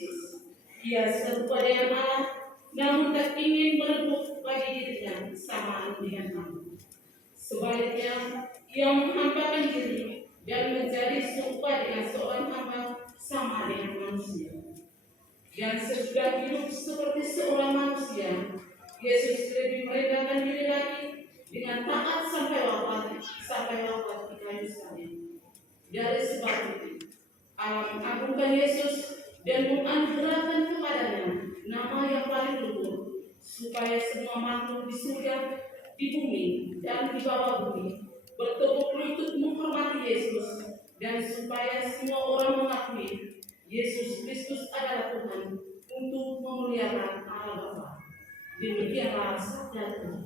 Yesus. Ia serupa dengan Allah, namun tak ingin merebut bagi dirinya sama dengan kamu. Sebaliknya, ia menghambakan diri dan menjadi serupa dengan seorang hamba sama dengan manusia. Dan sesudah hidup seperti seorang manusia, Yesus lebih merendahkan diri lagi dengan taat sampai wafat di kayu salib. Dari sebab itu, Allah mengagungkan Yesus dan menganugerahkan kepadanya nama yang paling luhur, supaya semua makhluk di surga, di bumi, dan di bawah bumi bertekuk lutut menghormati Yesus, dan supaya semua orang mengakui Yesus Kristus adalah Tuhan untuk memuliakan Allah Bapa. Demikianlah sabda Tuhan.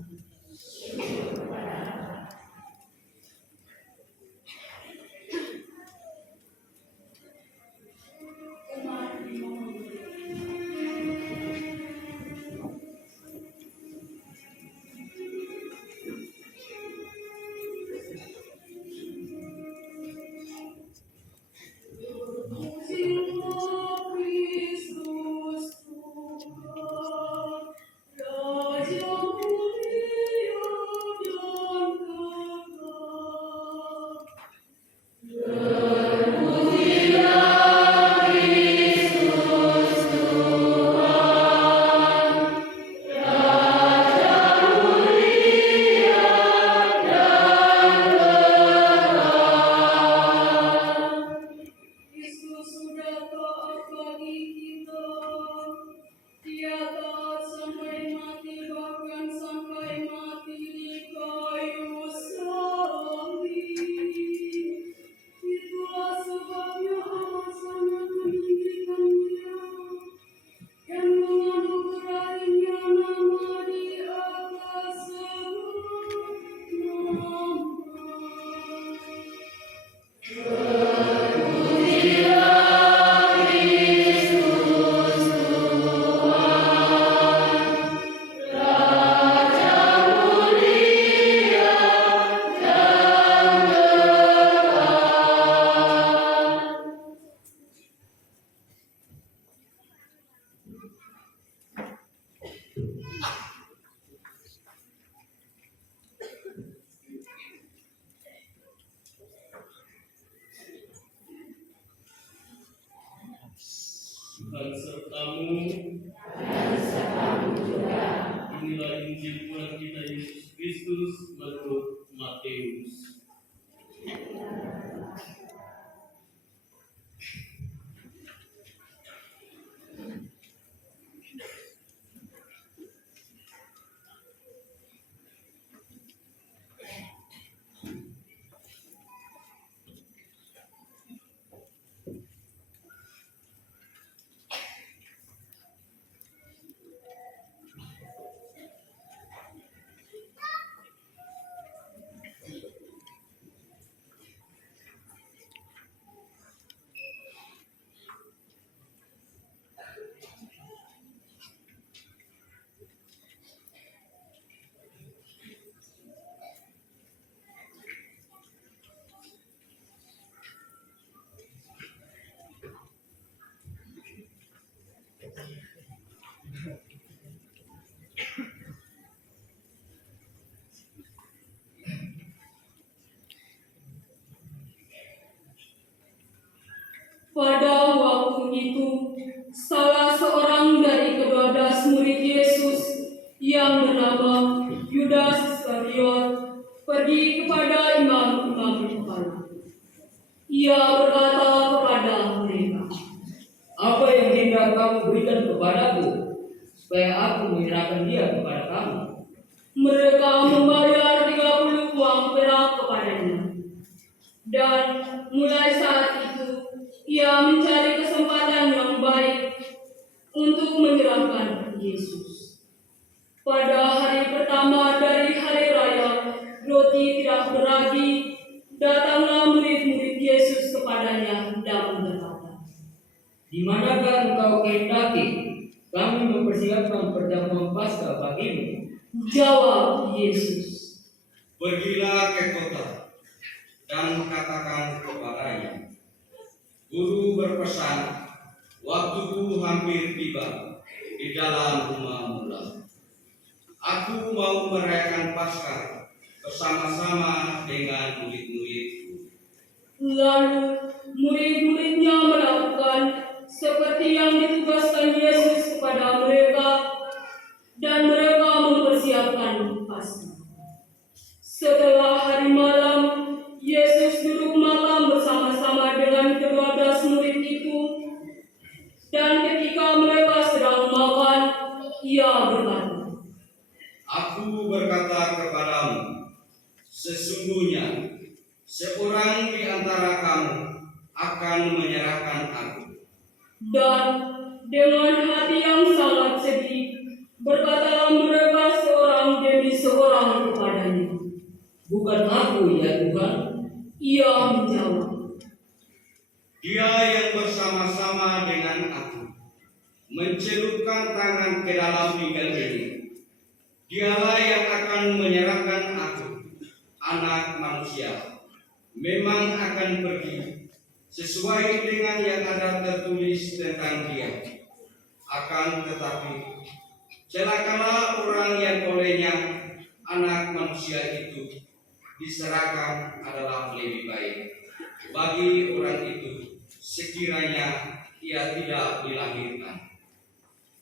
Tuhan sertamu juga. Inilah Injil Tuhan kita Yesus Kristus menurut Matius. Pada waktu itu, salah seorang dari ke-12 murid Yesus yang bernama Yudas Iskariot pergi kepada imam-imam kepala. Ia berkata kepada mereka, "Apa yang hendak kamu berikan kepadaku, supaya aku menyerahkan dia kepada kamu?" Mereka membayar 30 uang perak kepadanya. Dan mulai saat itu, ia mencari kesempatan yang baik untuk menyerahkan Yesus. Pada hari pertama dari hari raya roti tidak beragi, datanglah murid-murid Yesus kepadanya dan berkata, "Di manakah engkau kehendaki kami mempersiapkan perjamuan Paskah bagimu?" Jawab Yesus, "Pergilah ke kota dan katakan kepadanya, Guru berpesan, waktuku hampir tiba di dalam rumah mula. Aku mau merayakan Paskah bersama-sama dengan murid-muridku. Lalu murid-muridnya melakukan seperti yang ditugaskan Yesus kepada mereka, dan mereka mempersiapkan Paskah. Setelah hari malam, Yesus duduk makan bersama-sama dengan ke-12 murid itu, dan ketika mereka sedang makan, ia berkata, Aku berkata kepadamu, sesungguhnya seorang di antara kamu akan menyerahkan aku. dan dengan hati yang sangat sedih, berkatalah mereka seorang demi seorang kepadanya. Bukan aku ya Tuhan. Ia menjawab, Dia yang bersama-sama dengan aku mencelupkan tangan ke dalam pinggan ini. Dialah yang akan menyerahkan aku, anak manusia. Memang akan pergi sesuai dengan yang ada tertulis tentang dia. Akan tetapi celakalah orang yang olehnya anak manusia itu diserahkan adalah lebih baik bagi orang itu sekiranya ia tidak dilahirkan.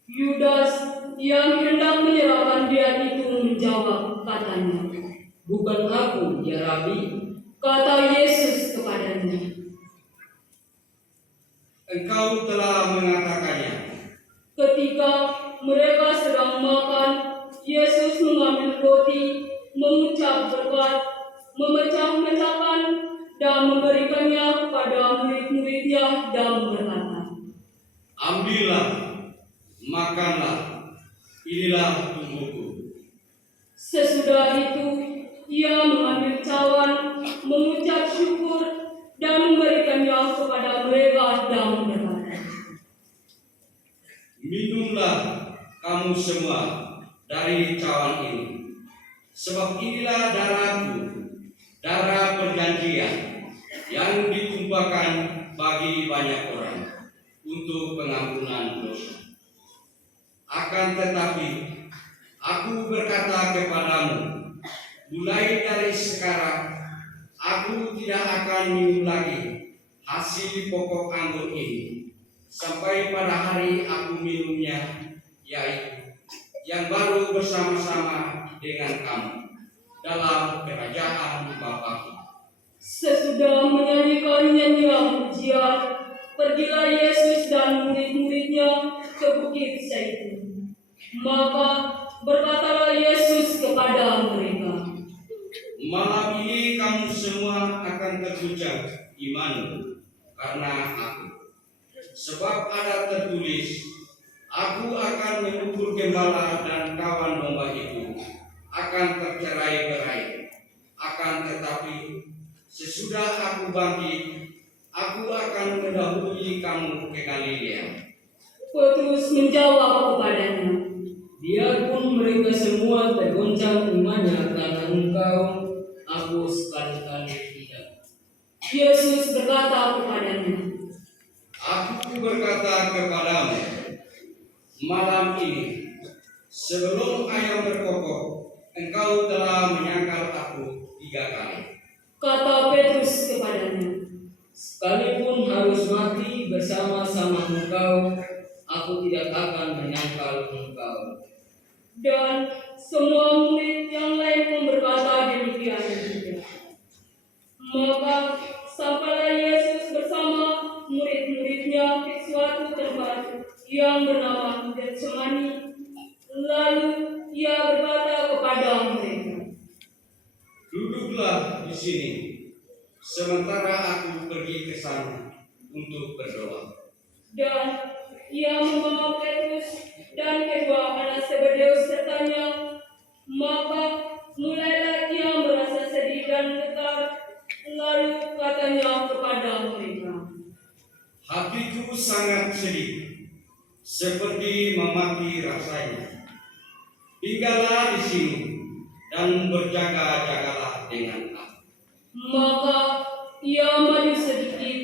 Yudas yang hendak menyerahkan dia itu menjawab, katanya, Bukan aku ya Rabi. kata Yesus kepadanya, Engkau telah mengatakannya. ketika mereka sedang makan, Yesus mengambil roti, mengucap berkat, memecah-mecahkan, dan memberikannya kepada murid-muridnya dan berkata, Ambillah, makanlah, inilah tubuhku. Sesudah itu, ia mengambil cawan, mengucap syukur, dan memberikannya kepada mereka dan berkata, Minumlah kamu semua dari cawan ini, sebab inilah darahku, darah perjanjian yang ditumpahkan bagi banyak orang untuk pengampunan dosa. Akan tetapi, aku berkata kepadamu, mulai dari sekarang, aku tidak akan minum lagi hasil pokok anggur ini, sampai pada hari aku minumnya, yaitu yang baru bersama-sama dengan kamu dalam kerajaan Bapa. Sesudah menyanyikan nyanyian pujian, pergilah Yesus dan murid-muridnya ke Bukit Zaitun. Maka berkatalah Yesus kepada mereka, Malam ini kamu semua akan terucap imanmu karena aku. Sebab ada tertulis, aku akan mengukur gembala dan kawan domba itu akan tercerai-berai. Akan tetapi sesudah aku bangkit, aku akan mendahului kamu ke Galilea. Petrus menjawab kepadanya, Biarpun mereka semua tergoncang imannya karena engkau, aku sekali-kali tidak. Yesus berkata kepadanya, Aku berkata kepadamu, malam ini sebelum ayam berkokok, engkau telah menyangkal aku 3 kali. kata Petrus kepadanya, Sekalipun harus mati bersama-sama engkau, aku tidak akan menyangkal engkau. dan semua murid yang lain pun berkata demikian juga. Maka sampailah Yesus bersama murid-muridnya ke suatu tempat yang bernama Getsemani. Lalu ia berkata kepada mereka, Duduklah di sini, sementara aku pergi ke sana untuk berdoa. dan ia membawa Petrus dan kedua anak Zebedeus sertanya. Maka mulailah ia merasa sedih dan getar. Lalu katanya kepada mereka, Hatiku sangat sedih, seperti memati rasanya. Tinggallah di sini dan berjaga-jagalah dengan aku. maka ia maju sedikit,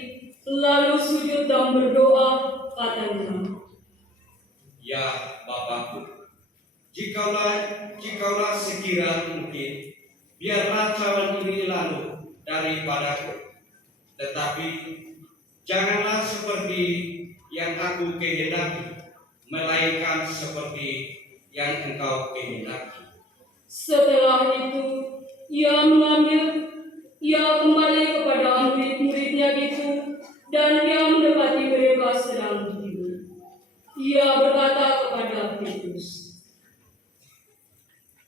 lalu sujud dan berdoa katanya. Ya Bapakku, jikalau sekira mungkin, biarlah cawan ini lalu daripadaku. Tetapi janganlah seperti yang aku kehendaki, melainkan seperti yang Engkau kehendaki. Setelah itu, ia kembali kepada murid-muridnya itu, dan ia mendapati mereka sedang tidur. Ia berkata kepada Petrus,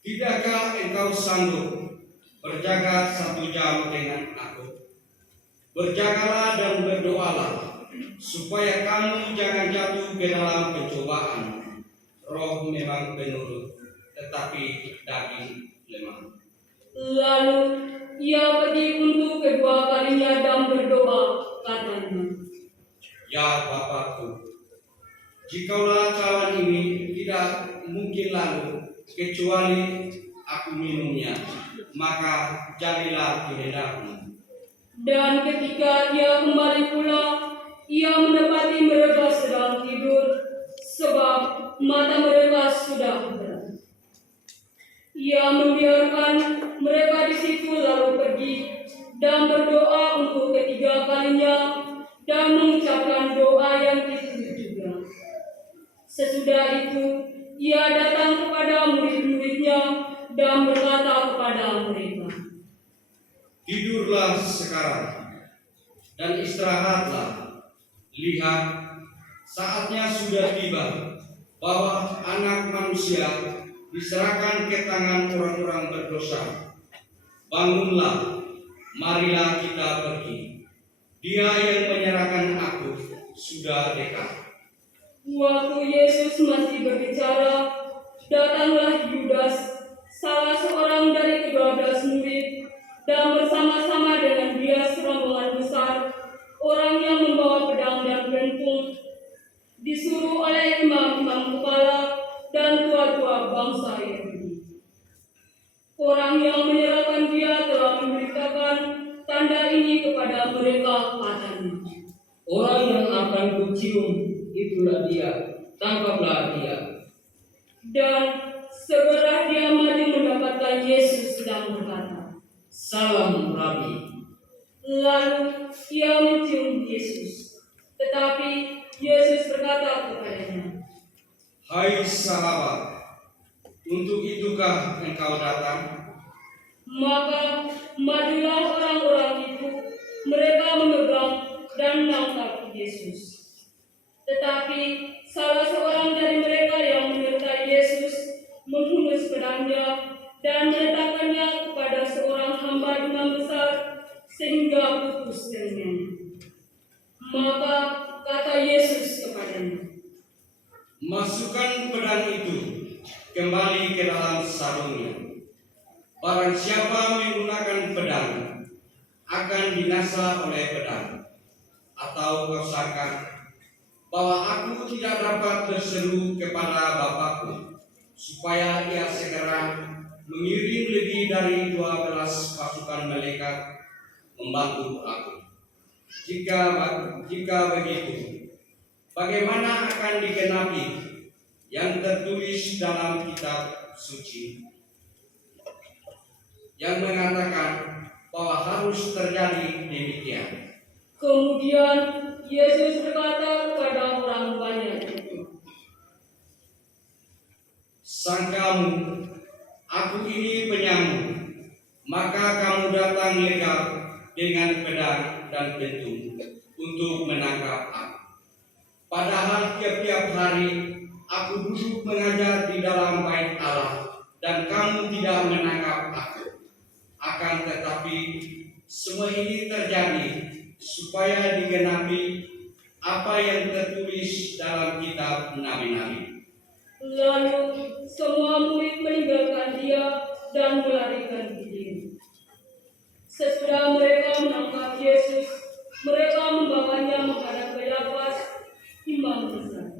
Tidakkah engkau sanggup berjaga 1 jam dengan aku? Berjagalah dan berdoalah, supaya kamu jangan jatuh ke dalam pencobaan. Roh memang penurut, tetapi daging lemah. lalu ia pergi untuk kedua kalinya dan berdoa, katanya. Ya Bapakku, jikalau cawan ini tidak mungkin lalu, kecuali aku minumnya, maka jadilah kehendakmu. Dan ketika ia kembali pulang, ia mendapati mereka sedang tidur, sebab mata mereka sudah berat. Ia membiarkan mereka di situ lalu pergi dan berdoa untuk ketiga kalinya dan mengucapkan doa yang itu juga. Sesudah itu, ia datang kepada murid-muridnya dan berkata kepada mereka, Tidurlah sekarang dan istirahatlah. Lihat, saatnya sudah tiba bahwa Anak Manusia diserahkan ke tangan orang-orang berdosa. Bangunlah, marilah kita pergi. Dia yang menyerahkan aku sudah dekat. waktu Yesus masih berbicara, datanglah Yudas, salah seorang dari 12 murid, dan bersama-sama dengan dia serombongan besar, orang yang membawa pedang dan pentung, disuruh oleh imam-imam kepala dan tua-tua bangsa Yahudi. Orang yang menyerahkan dia telah memberitakan tanda ini kepada mereka, katanya. Orang yang akan kucium, itulah dia. Tangkaplah dia. Dan segera dia maju mendapatkan Yesus sedang berkata, Salam Rabi. lalu ia mencium Yesus. Tetapi Yesus berkata kepadanya, Hai sahabat, untuk itukah engkau datang? maka majulah orang-orang itu, mereka memegang dan menangkap Yesus. Tetapi salah seorang dari mereka yang menyertai Yesus menghunus pedangnya dan meletakkannya kepada seorang hamba imam besar sehingga putus telinganya. Maka kata Yesus kepadanya, Masukkan pedang itu kembali ke dalam sarungnya. Barang siapa menggunakan pedang akan binasa oleh pedang. Atau kau sangka bahwa aku tidak dapat berseru kepada Bapakku supaya ia segera mengirim lebih dari 12 pasukan malaikat membantu aku. Jika begitu, bagaimana akan digenapi yang tertulis dalam kitab suci yang mengatakan bahwa harus terjadi demikian? kemudian Yesus berkata kepada orang banyak itu, Sangkamu aku ini penyamuk, maka kamu datang legap dengan pedang dan pentung untuk menangkap aku. Padahal tiap-tiap hari aku duduk mengajar di dalam bait Allah dan kamu tidak menangkap aku. Akan tetapi semua ini terjadi supaya digenapi apa yang tertulis dalam kitab nabi-nabi. Lalu semua murid meninggalkan dia dan melarikan diri. Sesudah mereka menangkap Yesus, mereka membawanya menghadap Kayafas, imam besar.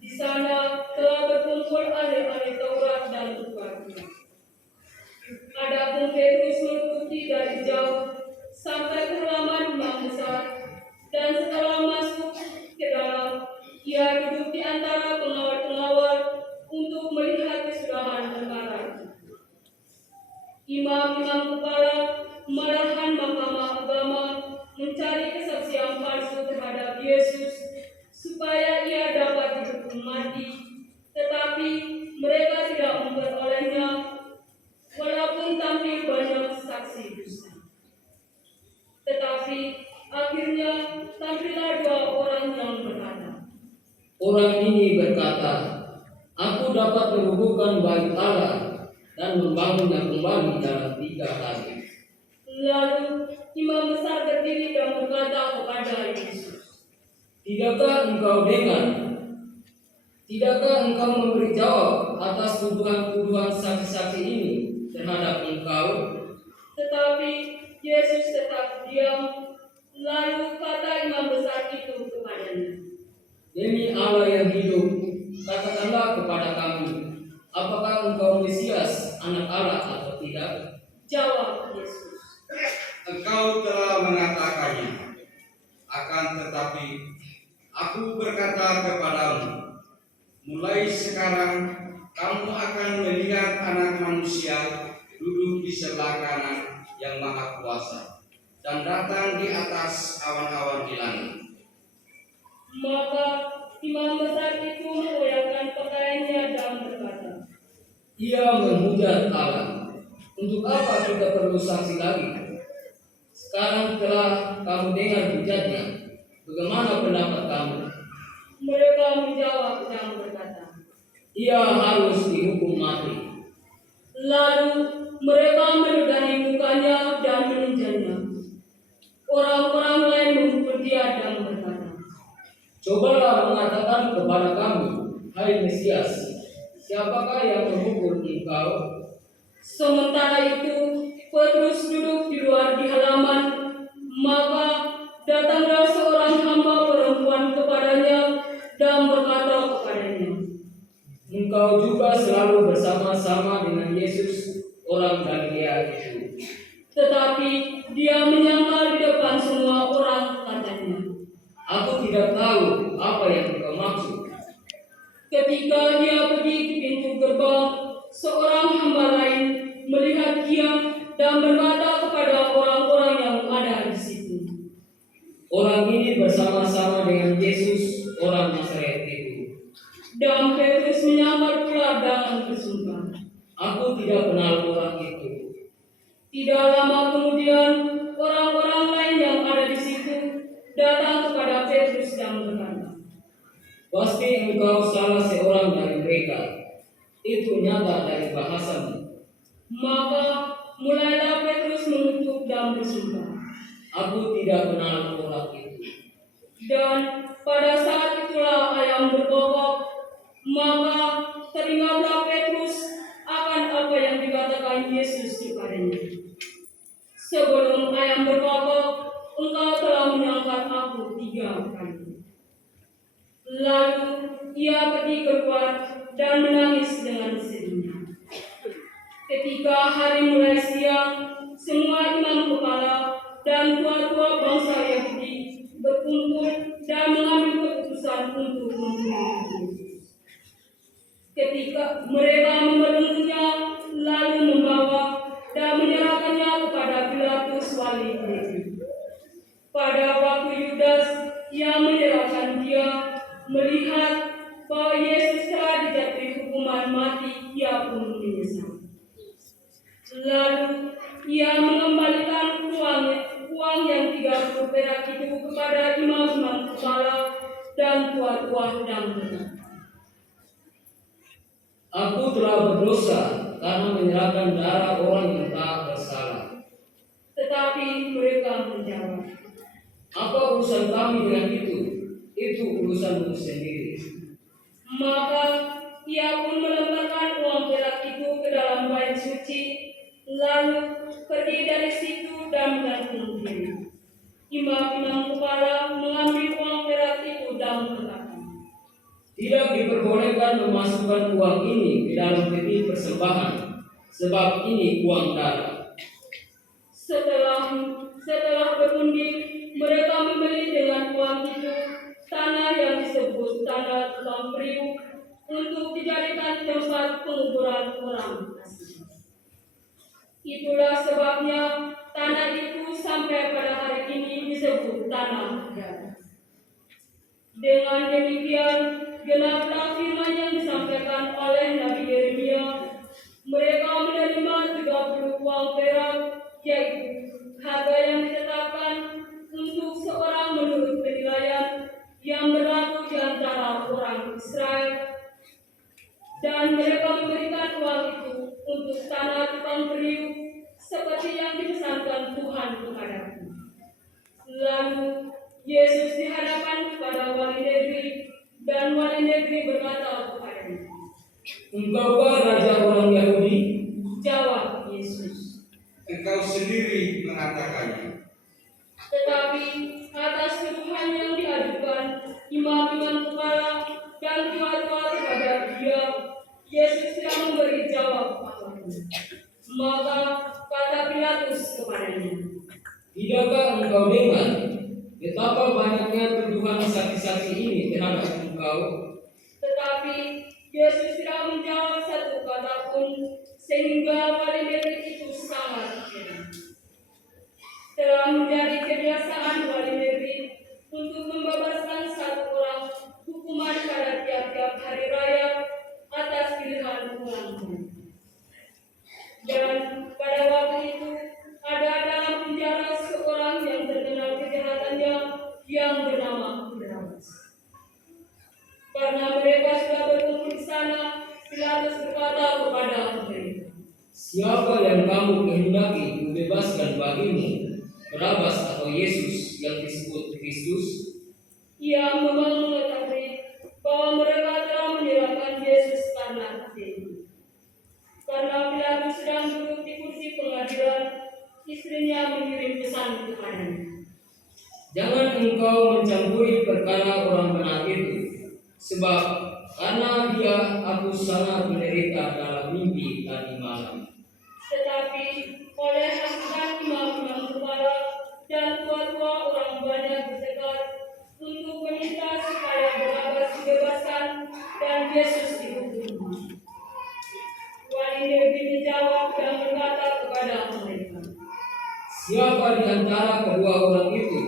Di sana telah berkumpul ahli-ahli Taurat dan ukhuwah. Adapun Petrus mengikuti dari jauh sampai ke halaman imam besar, dan setelah masuk ke dalam, Yesus supaya ia dapat dihukum mati, tetapi mereka tidak memperolehnya walaupun tampil banyak saksi dusta. Tetapi akhirnya tampillah dua orang yang berkata, Orang ini berkata, aku dapat merubuhkan bait Allah dan membangunnya kembali dalam 3 hari. lalu imam besar berdiri dan berkata kepada Yesus, Tidakkah engkau dengar? Tidakkah engkau memberi jawab atas tuduhan-tuduhan saksi-saksi ini terhadap engkau? tetapi Yesus tetap diam. Lalu kata imam besar itu kepadanya, Demi Allah yang hidup, katakanlah kepada kami, apakah engkau Mesias, anak Allah atau tidak? jawab Yesus, Engkau telah mengatakannya. Akan tetapi aku berkata kepadamu, mulai sekarang kamu akan melihat Anak Manusia duduk di sebelah kanan yang Maha Kuasa dan datang di atas awan-awan di langit. Maka imam besar itu mengoyakkan pakaiannya dan berkata, Ia menghujat Allah. Untuk apa kita perlu saksi lagi? Sekarang telah kamu dengar hujatnya. Bagaimana pendapat kamu? mereka menjawab dan berkata, Ia harus dihukum mati. lalu mereka meludahi mukanya dan meninjaunya. Orang-orang lain mengukur dia dan berkata, Cobalah mengatakan kepada kami, hai Mesias, siapakah yang mengukur engkau? sementara itu Petrus duduk di luar di halaman. Maka datanglah seorang hamba perempuan kepadanya dan berkata kepadanya, Engkau juga selalu bersama-sama dengan Yesus, orang Galilea itu. tetapi dia menyangkal di depan semua orang katanya, Aku tidak tahu apa yang engkau maksud. ketika dia pergi ke pintu gerbang, seorang hamba lain melihat dia dan berkata kepada orang-orang yang ada di situ, Orang ini bersama-sama dengan Yesus, orang Nazaret itu. dan Petrus menyamar pula dan bersumpah. Aku tidak kenal orang itu. Tidak lama kemudian, orang-orang lain yang ada di situ datang kepada Petrus dan berkata, Pasti engkau salah seorang dari mereka. Itu nyata dari bahasamu. maka mulailah Petrus mengutuk dan bersumpah. Aku tidak kenal orang itu. Dan pada saat itulah ayam berkokok, maka teringatlah Petrus akan apa yang dikatakan Yesus kepadanya. Sebelum ayam berkokok, engkau telah menyangkal aku 3 kali. Lalu ia pergi keluar dan menangis dengan sedihnya. Ketika hari mulai siang, semua imam kepala dan tua-tua bangsa Yahudi berkumpul dan mengambil keputusan untuk membunuh Yesus. Ketika mereka membelenggunya, lalu membawa dan menyerahkannya kepada Pilatus wali Yahudi. Pada waktu Yudas yang menyerahkan dia melihat bahwa Yesus telah dijatuhi hukuman mati, ia pun menyesal. Lalu ia mengembalikan uang yang 30 perak itu kepada imam-imam kepala dan tua-tua dan berkata, Aku telah berdosa karena menyerahkan darah orang yang tak bersalah. tetapi mereka menjawab, Apa urusan kami dengan itu? Itu urusanmu sendiri. maka ia pun melemparkan uang perak itu ke dalam bait suci, lalu pergi dari situ dan menggantung diri. Imam-imam kepala mengambil uang perak itu dan berkata, Tidak diperbolehkan memasukkan uang ini ke dalam peti persembahan, sebab ini uang darah. Setelah berundi, mereka membeli dengan uang itu tanah yang disebut tanah tukang periuk untuk dijadikan tempat penguburan orang asing. Itulah sebabnya tanah itu sampai pada hari ini disebut tanah darah. Dengan demikian, genaplah firman yang disampaikan oleh Nabi Yeremia. Mereka menerima 30 uang perak, yaitu harga yang ditetapkan untuk seorang menurut penilaian yang berlaku di antara orang Israel. Dan mereka memberikan uang itu untuk tanah tukang periuk, seperti yang dipesankan Tuhan kepadaku. Lalu Yesus dihadapkan kepada wali negeri, dan wali negeri berkata kepadanya, Engkaukah raja orang Yahudi? jawab Yesus. Engkau sendiri mengatakannya. Tetapi atas tuduhan yang diajukan imam-imam kepala dan tua-tua kepada dia, Yesus tidak memberi jawab apapun. Maka kata Pilatus kepadanya, Tidakkah engkau dengar betapa banyaknya tuduhan saksi-saksi ini terhadap engkau? tetapi Yesus tidak menjawab satu kata pun, sehingga wali negeri itu sangat heran. Telah menjadi kebiasaan wali negeri untuk membebaskan satu orang hukuman pada tiap-tiap hari raya atas pilihan ulang. Dan pada waktu itu ada dalam penjara seorang yang terkenal kejahatannya yang bernama Barabas. Karena mereka sudah berkumpul di sana, Pilatus berkata kepada mereka, Siapa yang kamu kehendaki kubebaskan bagimu, Barabas atau Yesus yang disebut Kristus? ia memang mengetahui bahwa mereka telah menyerahkan Yesus karena diri. Karena Pilatus sedang duduk di kursi pengadilan, istrinya mengirim pesan kepadanya. Jangan engkau mencampuri perkara orang benar itu, sebab karena dia aku sangat menderita dalam mimpi tadi malam. Tetapi oleh asuhan imam-imam kepala dan tua-tua orang banyak bertekad untuk meminta supaya Barabas dibebaskan dan Yesus dihukum. Wali negeri menjawab dan berkata kepada mereka, Siapa di antara kedua orang itu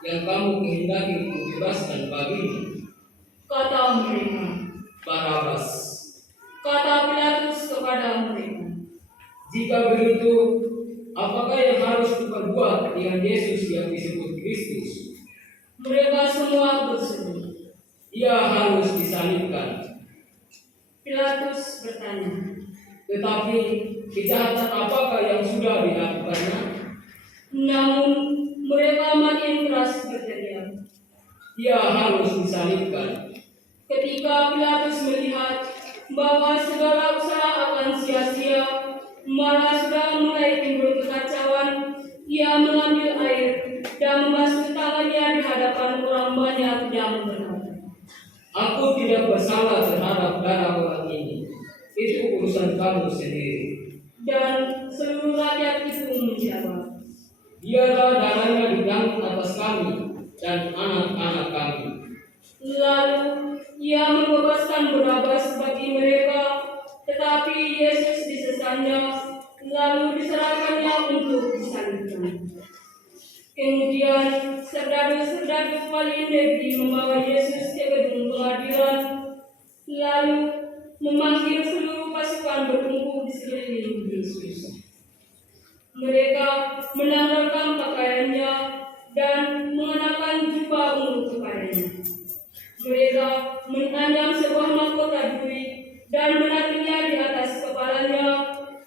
yang kamu kehendaki kubebaskan bagimu? kata mereka. Barabas. Kata Pilatus kepada mereka, Jika begitu, apakah yang harus diperbuat dengan Yesus yang disebut Kristus? mereka semua berseru. Ia harus disalibkan. Pilatus bertanya, Tetapi kejahatan apakah yang sudah dilakukannya? namun mereka makin keras berteriak. Ia harus disalibkan. Ketika Pilatus melihat bahwa segala usaha akan sia-sia, malah sudah mulai timbul kekacauan, ia mengambil air dan membasuh tangannya di hadapan orang banyak yang berkata, Aku tidak bersalah terhadap darah orang ini. Itu urusan kamu sendiri. dan seluruh rakyat itu menjawab, Biarlah darahnya ditanggung atas kami dan anak-anak kami. lalu ia membebaskan Barabas bagi mereka, tetapi Yesus disesannya, lalu diserahkannya untuk disalibkan. Kemudian serdadu-serdadu wali negeri membawa Yesus ke gedung pengadilan, lalu memanggil seluruh pasukan berkumpul di sekeliling Yesus. Mereka menanggalkan pakaiannya dan mengenakan jubah ungu kepadanya. Mereka menanam sebuah mahkota duri dan menaruhnya di atas kepalanya,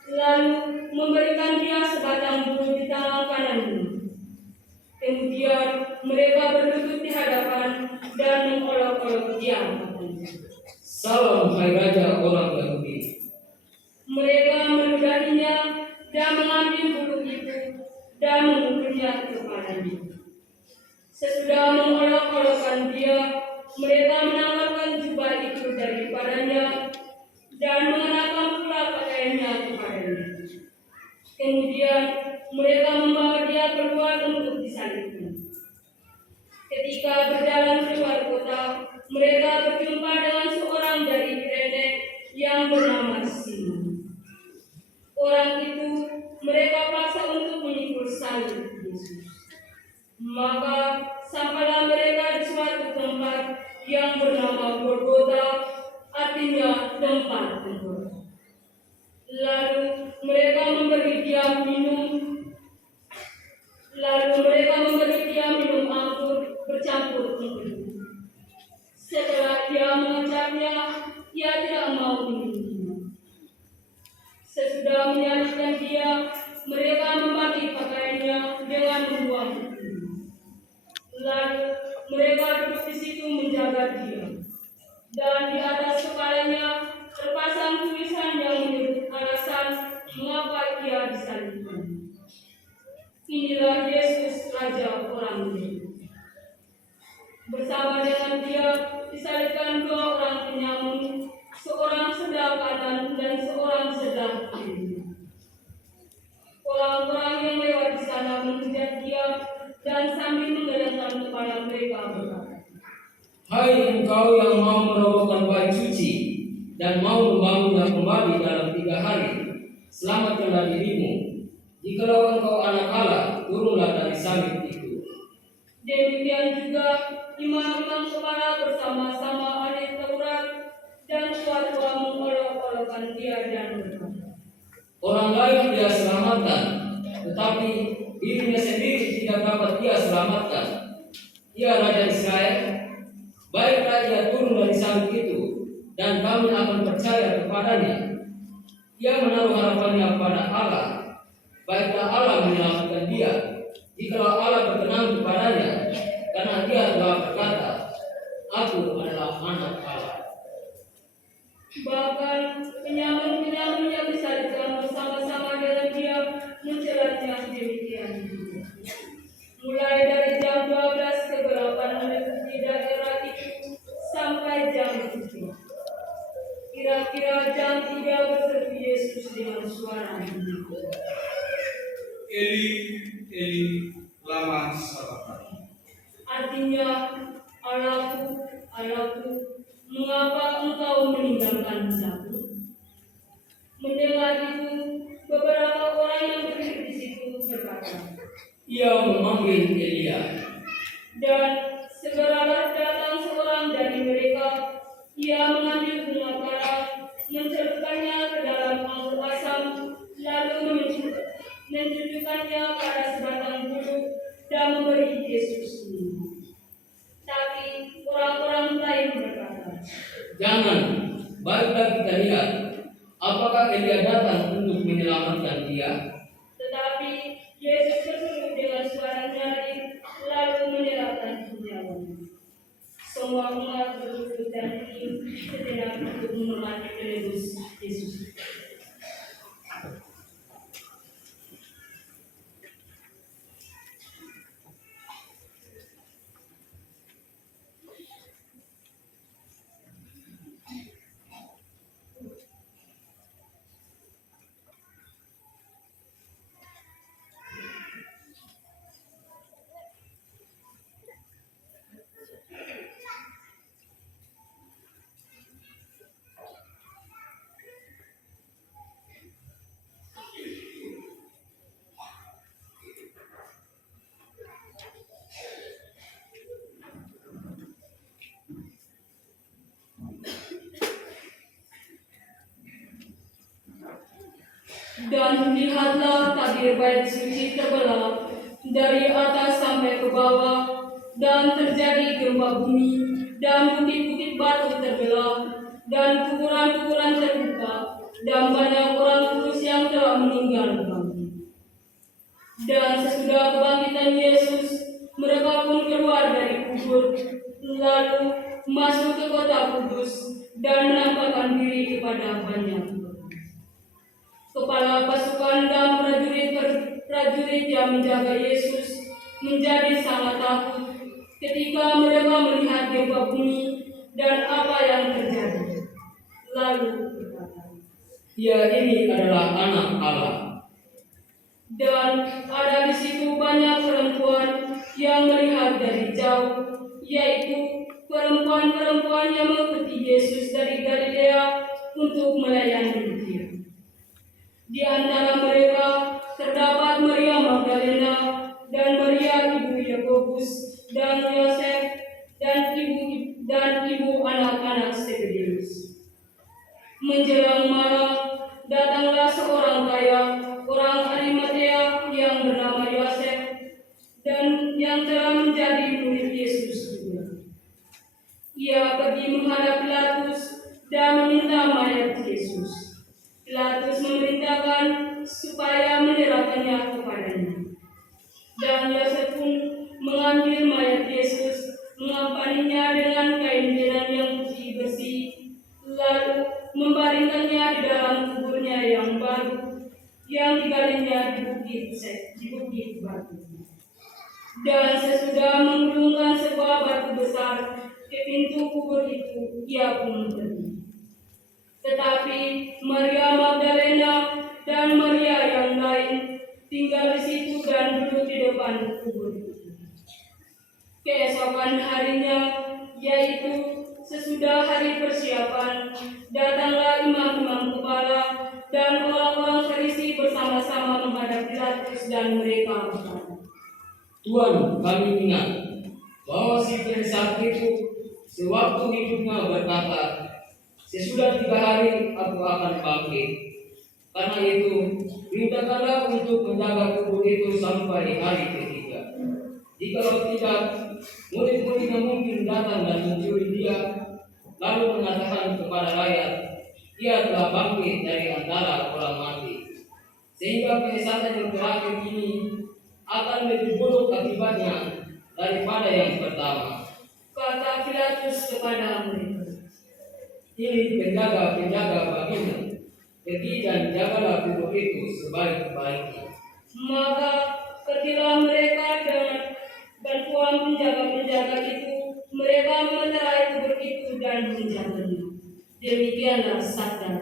lalu memberikan dia sebatang bulu di tangan kanannya. Kemudian mereka berlutut di hadapan dan mengolok-olok dia. Salam hai Raja orang Yahudi. Mereka meludahinya dan mengambil bulu itu dan memukulnya ke kepalanya. Sesudah mengolok-olokkan dia, mereka menanggalkan jubah itu daripadanya dan mengenakan pula pakaiannya kepadanya. Kemudian mereka membawa dia keluar untuk disalibkan. Ketika berjalan keluar kota, mereka berjumpa dengan seorang dari Kirene yang bernama Simon. Orang itu mereka paksa untuk memikul salib Yesus. Maka sampailah mereka di suatu tempat yang bernama Golgota, artinya tempat tengkorak. Lalu mereka memberi dia minum anggur bercampur empedu. Setelah ia mengecapnya, ia tidak mau minumnya. Sesudah menyalibkan dia, mereka membagi pakaiannya dengan membuang itu. Lalu mereka duduk di situ menjaga dia. Dan di atas kepalanya terpasang tulisan yang menyebut alasan mengapa ia disalibkan. Inilah Yesus, Raja orang Yahudi. Bersama dengan dia disalibkan dua orang penyamun, seorang sebelah kanan dan seorang sebelah kiri. Orang-orang yang lewat di sana menghujat dia dan sambil menggelengkan kepala mereka berkata, Hai engkau yang mau merobohkan bait suci dan mau membangunnya kembali dalam 3 hari, selamatkanlah dirimu. Jikalau engkau anak Allah, turunlah dari salib itu. demikian juga imam-imam kepala bersama-sama ahli Taurat dan tua-tua mengolok-olokkan dia dan berkata, Orang lain dia selamatkan, tetapi dirinya sendiri tidak dapat dia selamatkan. Ia Raja Israel, baiklah ia turun dari salib itu, dan kami akan percaya kepadanya. Ia menaruh harapannya pada Allah, baiklah Allah menyelamatkan dia, jikalau Allah berkenan kepadanya, karena dia telah berkata, Aku adalah anak Allah. Bahkan penyamun-penyamun yang disalibkan bersama-sama dengan dia mencelatnya demikian juga. Mulai dari jam 12 kegelapan meliputi daerah itu sampai jam 3. Kira-kira jam 3 berseru Yesus dengan suara menggigil. Eli, Eli, lama sabachthani. Artinya, Allahku, Allahku, mengapa engkau meninggalkan aku? Mendengar itu, beberapa orang yang berdiri di situ berkata, Ia memanggil Elia. dan segeralah datang seorang dari mereka. Ia mengambil bunga kara, mencelupkannya ke dalam anggur asam, lalu mencucukkannya pada sebatang bulu dan memberi Yesus minum. Tapi orang-orang lain berkata, Jangan, baiklah kita lihat, apakah Elia datang untuk menyelamatkan dia? tetapi Yesus berseru dengan suara nyaring, lalu menyerahkan nyawanya. Semua umat berlutut dan hening sejenak untuk menghormati penebus Yesus. Dan lihatlah tabir bait suci terbelah dari atas sampai ke bawah, dan terjadi gempa bumi, dan bukit-bukit batu terbelah, dan kuburan-kuburan terbuka, dan banyak orang kudus yang telah meninggal bangkit. Dan sesudah kebangkitan Yesus, mereka pun keluar dari kubur, lalu masuk ke kota kudus, dan menampakkan diri kepada banyak orang. Kepala pasukan dan prajurit yang menjaga Yesus menjadi sangat takut ketika mereka melihat gempa bumi dan apa yang terjadi. Lalu berkata, Ia ini adalah anak Allah. dan ada di situ banyak perempuan yang melihat dari jauh, yaitu perempuan-perempuan yang mengikuti Yesus dari Galilea untuk melayani dia. Di antara mereka terdapat Maria Magdalena dan Maria ibu Yakobus dan Yosef dan Menjelang malam, datanglah seorang kaya, orang Arimatea yang bernama Yosef, dan yang telah menjadi murid Yesus juga. Ia pergi menghadap Pilatus dan meminta mayat Yesus. Pilatus memerintahkan supaya menyerahkannya kepadanya. Dan Yosef pun mengambil mayat Yesus, mengampaninya dengan kain lenan yang putih bersih, lalu membaringkannya di dalam kuburnya yang baru, yang digalinya di bukit batu. Dan sesudah menggulungkan sebuah batu besar ke pintu kubur itu, ia pun pergi. Tetapi Maria Magdalena dan Maria yang lain tinggal di situ dan duduk di depan kubur itu. Keesokan harinya, yaitu sesudah hari persiapan, datanglah imam-imam kepala dan orang-orang Farisi bersama-sama menghadap Pilatus dan mereka berkata, Tuan, kami ingat bahwa si penyesak itu sewaktu hidupnya berkata, sesudah 3 hari aku akan bangkit. Karena itu, perintahkanlah untuk menjaga kubur itu sampai hari ketiga. Jikalau tidak, murid-muridnya mungkin datang dan mencuri dia, lalu mengatakan kepada rakyat, ia telah bangkit dari antara orang mati. Sehingga penyesatan yang terakhir ini akan lebih buruk akibatnya daripada yang pertama. kata Pilatus kepada mereka. Ini penjaga-penjaga bagimu, pergi dan jagalah kubur itu sebaik-baiknya. Maka pergilah mereka dengan bantuan penjaga-penjaga itu, mereka memeterai kubur itu dan menjaganya. Demikianlah sabda